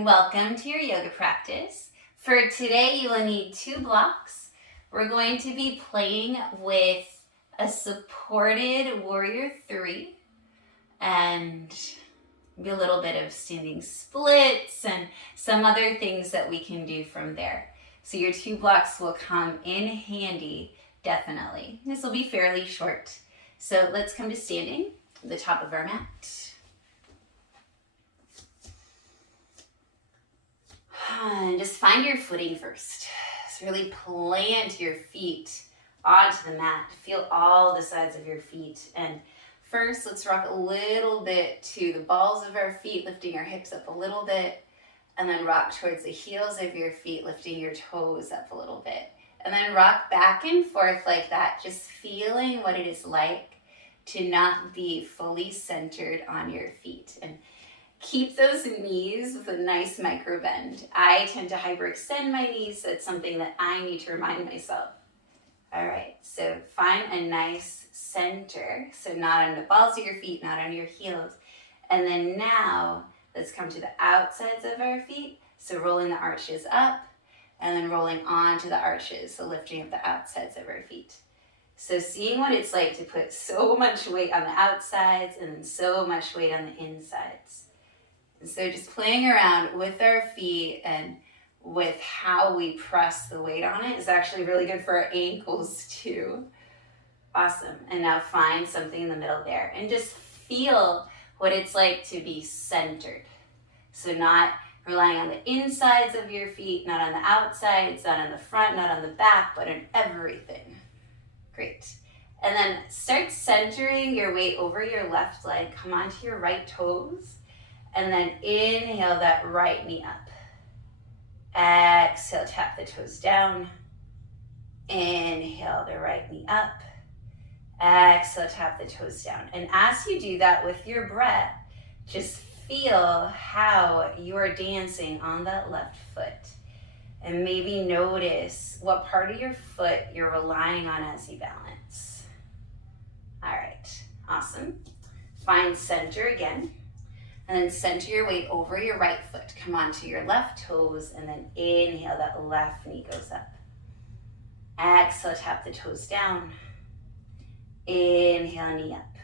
and welcome to your yoga practice. For today, you will need 2 blocks. We're going to be playing with a supported warrior 3 and maybe a little bit of standing splits and some other things that we can do from there. So your 2 blocks will come in handy, definitely. This will be fairly short. So let's come to standing at the top of our mat. And just find your footing first. So really plant your feet onto the mat. Feel all the sides of your feet. And first, let's rock a little bit to the balls of our feet, lifting our hips up a little bit. And then rock towards the heels of your feet, lifting your toes up a little bit. And then rock back and forth like that, just feeling what it is like to not be fully centered on your feet. And keep those knees with a nice micro bend. I tend to hyperextend my knees, so it's something that I need to remind myself. All right, so find a nice center, so not on the balls of your feet, not on your heels. And then now, let's come to the outsides of our feet, so rolling the arches up, and then rolling onto the arches, so lifting up the outsides of our feet. So seeing what it's like to put so much weight on the outsides and then so much weight on the insides. So just playing around with our feet and with how we press the weight on it is actually really good for our ankles too. Awesome. And now find something in the middle there and just feel what it's like to be centered. So not relying on the insides of your feet, not on the outsides, not on the front, not on the back, but on everything. Great. And then start centering your weight over your left leg. Come onto your right toes. And then inhale that right knee up. Exhale, tap the toes down. Inhale the right knee up. Exhale, tap the toes down. And as you do that with your breath, just feel how you're dancing on that left foot. And maybe notice what part of your foot you're relying on as you balance. All right, awesome. Find center again. And then center your weight over your right foot. Come onto your left toes and then inhale, that left knee goes up. Exhale, tap the toes down. Inhale, knee up.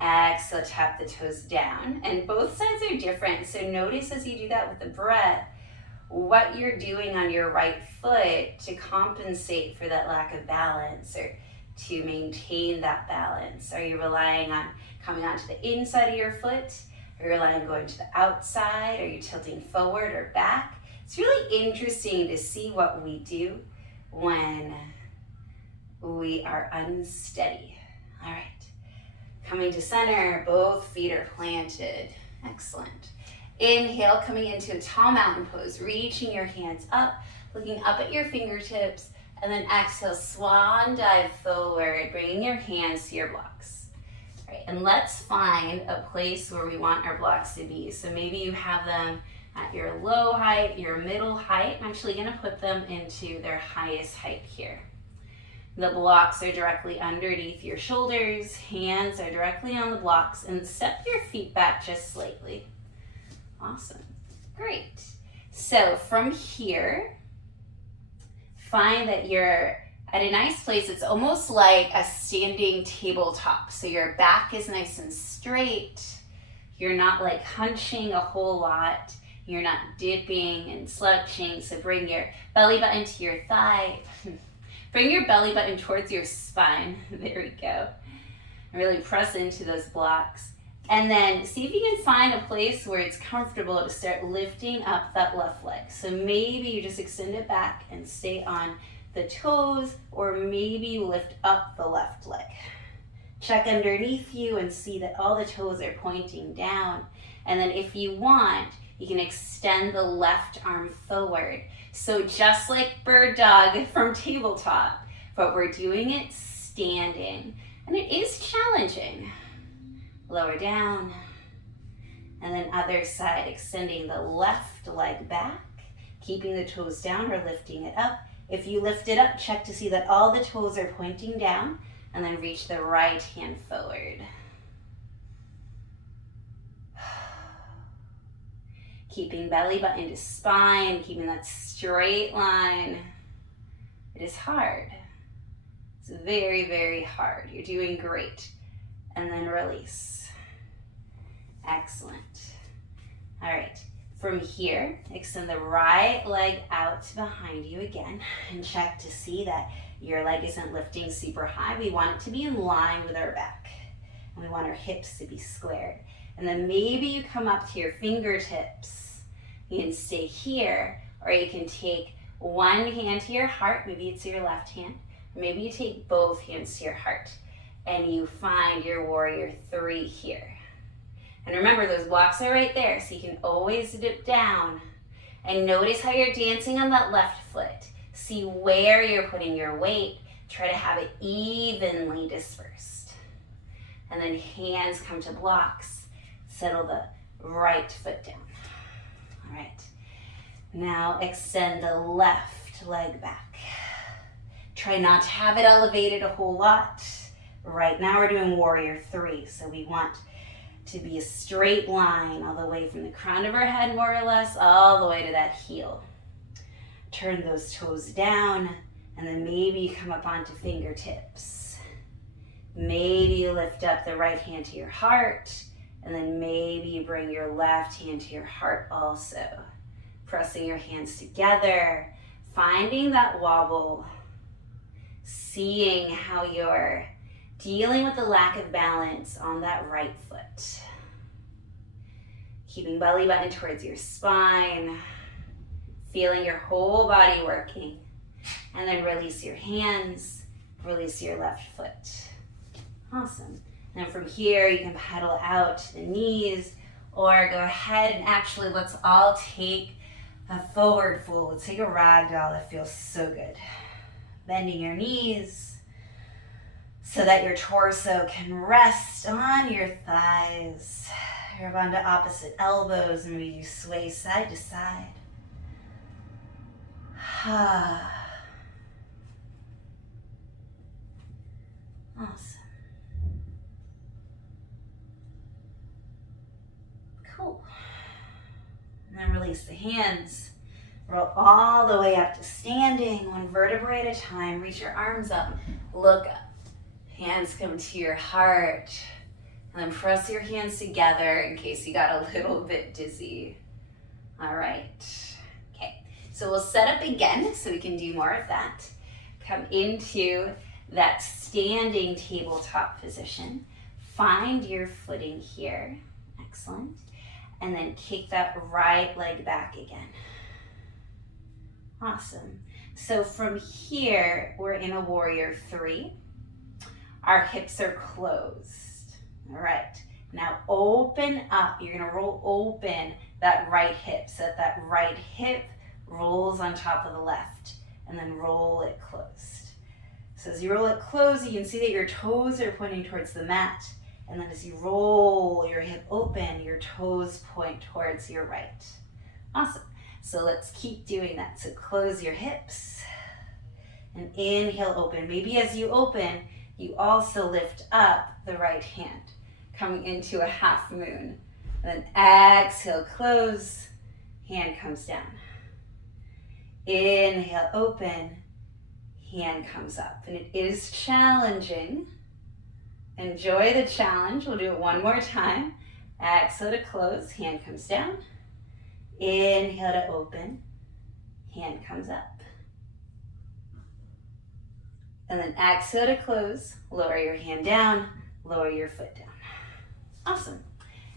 Exhale, tap the toes down. And both sides are different, so notice as you do that with the breath, what you're doing on your right foot to compensate for that lack of balance or to maintain that balance. Are you relying on coming onto the inside of your foot? Are you relying on going to the outside? Are you tilting forward or back? It's really interesting to see what we do when we are unsteady. All right, coming to center, both feet are planted. Excellent. Inhale, coming into a tall mountain pose, reaching your hands up, looking up at your fingertips, and then exhale, swan dive forward, bringing your hands to your blocks. All right, and let's find a place where we want our blocks to be. So maybe you have them at your low height, your middle height. I'm actually gonna put them into their highest height here. The blocks are directly underneath your shoulders, hands are directly on the blocks, and step your feet back just slightly. Awesome, great. So from here, find that you're at a nice place. It's almost like a standing tabletop. So your back is nice and straight. You're not like hunching a whole lot. You're not dipping and slouching. So bring your belly button to your thigh. Bring your belly button towards your spine. There we go. And really press into those blocks. And then see if you can find a place where it's comfortable to start lifting up that left leg. So maybe you just extend it back and stay on the toes, or maybe you lift up the left leg. Check underneath you and see that all the toes are pointing down. And then if you want, you can extend the left arm forward. So just like bird dog from tabletop, but we're doing it standing. And it is challenging. Lower down, and then other side, extending the left leg back, keeping the toes down or lifting it up. If you lift it up, check to see that all the toes are pointing down, and then reach the right hand forward. Keeping belly button to spine, keeping that straight line. It is hard. It's very, very hard. You're doing great. And then release. Excellent. All right. From here, extend the right leg out behind you again and check to see that your leg isn't lifting super high. We want it to be in line with our back. And we want our hips to be squared. And then maybe you come up to your fingertips. You can stay here, or you can take one hand to your heart. Maybe it's your left hand. Or maybe you take both hands to your heart and you find your warrior three here. And remember, those blocks are right there, so you can always dip down. And notice how you're dancing on that left foot. See where you're putting your weight. Try to have it evenly dispersed. And then hands come to blocks. Settle the right foot down. All right. Now extend the left leg back. Try not to have it elevated a whole lot. Right now we're doing warrior three, so we want to be a straight line all the way from the crown of our head, more or less, all the way to that heel. Turn those toes down, and then maybe you come up onto fingertips. Maybe you lift up the right hand to your heart, and then maybe you bring your left hand to your heart also. Pressing your hands together, finding that wobble, seeing how you're dealing with the lack of balance on that right foot. Keeping belly button towards your spine, feeling your whole body working. And then release your hands, release your left foot. Awesome. And from here, you can pedal out to the knees, or go ahead and actually let's all take a forward fold. Let's take a ragdoll. That feels so good. Bending your knees, so that your torso can rest on your thighs. Grab onto opposite elbows, and maybe you sway side to side. Awesome. Cool. And then release the hands. Roll all the way up to standing, one vertebrae at a time. Reach your arms up, look up. Hands come to your heart, and then press your hands together in case you got a little bit dizzy. All right. Okay, so we'll set up again so we can do more of that. Come into that standing tabletop position. Find your footing here. Excellent. And then kick that right leg back again. Awesome. So from here, we're in a warrior three. Our hips are closed. All right. Now open up. You're going to roll open that right hip so that right hip rolls on top of the left, and then roll it closed. So as you roll it closed, you can see that your toes are pointing towards the mat. And then as you roll your hip open, your toes point towards your right. Awesome. So let's keep doing that. So close your hips and inhale, open. Maybe as you open, you also lift up the right hand, coming into a half moon. And then exhale, close, hand comes down. Inhale, open, hand comes up. And it is challenging. Enjoy the challenge. We'll do it one more time. Exhale to close, hand comes down. Inhale to open, hand comes up. And then exhale to close, lower your hand down, lower your foot down. Awesome.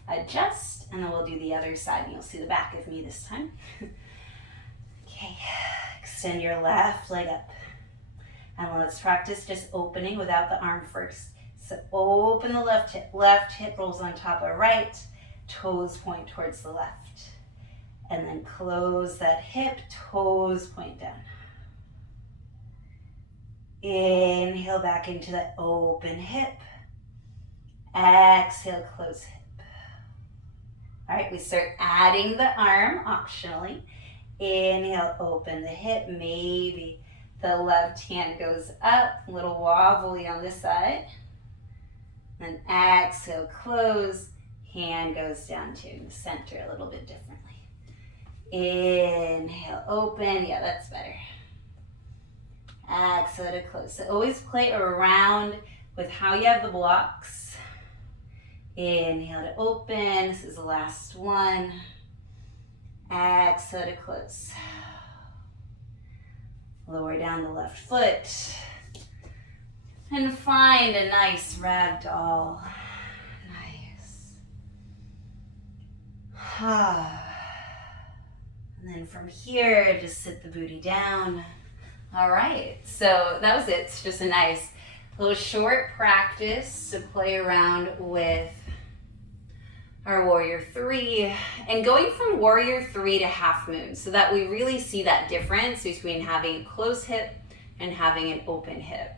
Adjust, and then we'll do the other side, and you'll see the back of me this time. Okay, extend your left leg up. And let's practice just opening without the arm first. So open the left hip rolls on top of right, toes point towards the left. And then close that hip, toes point down. Inhale back into that open hip. Exhale, close hip. All right, we start adding the arm optionally. Inhale, open the hip. Maybe the left hand goes up, a little wobbly on this side. Then exhale, close. Hand goes down to the center a little bit differently. Inhale, open. Yeah, that's better. Exhale to close. So always play around with how you have the blocks. Inhale to open. This is the last one. Exhale to close. Lower down the left foot. And find a nice ragdoll. Nice. And then from here, just sit the booty down. All right, so that was it. It's just a nice little short practice to play around with our warrior three, and going from warrior three to half moon, so that we really see that difference between having a closed hip and having an open hip.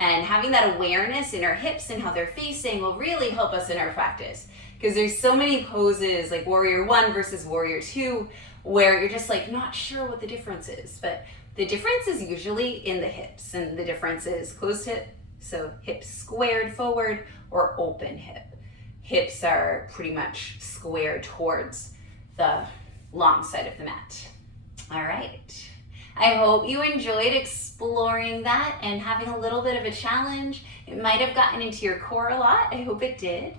And having that awareness in our hips and how they're facing will really help us in our practice, because there's so many poses like warrior one versus warrior two where you're just like not sure what the difference is, but the difference is usually in the hips, and the difference is closed hip, so hips squared forward, or open hip. Hips are pretty much squared towards the long side of the mat. All right. I hope you enjoyed exploring that and having a little bit of a challenge. It might have gotten into your core a lot. I hope it did.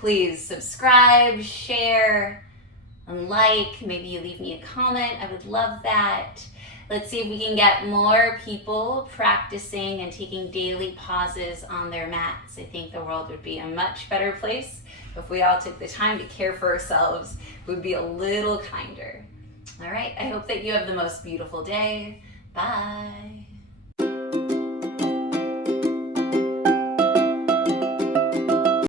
Please subscribe, share, and like. Maybe you leave me a comment. I would love that. Let's see if we can get more people practicing and taking daily pauses on their mats. I think the world would be a much better place if we all took the time to care for ourselves. We would be a little kinder. All right, I hope that you have the most beautiful day. Bye.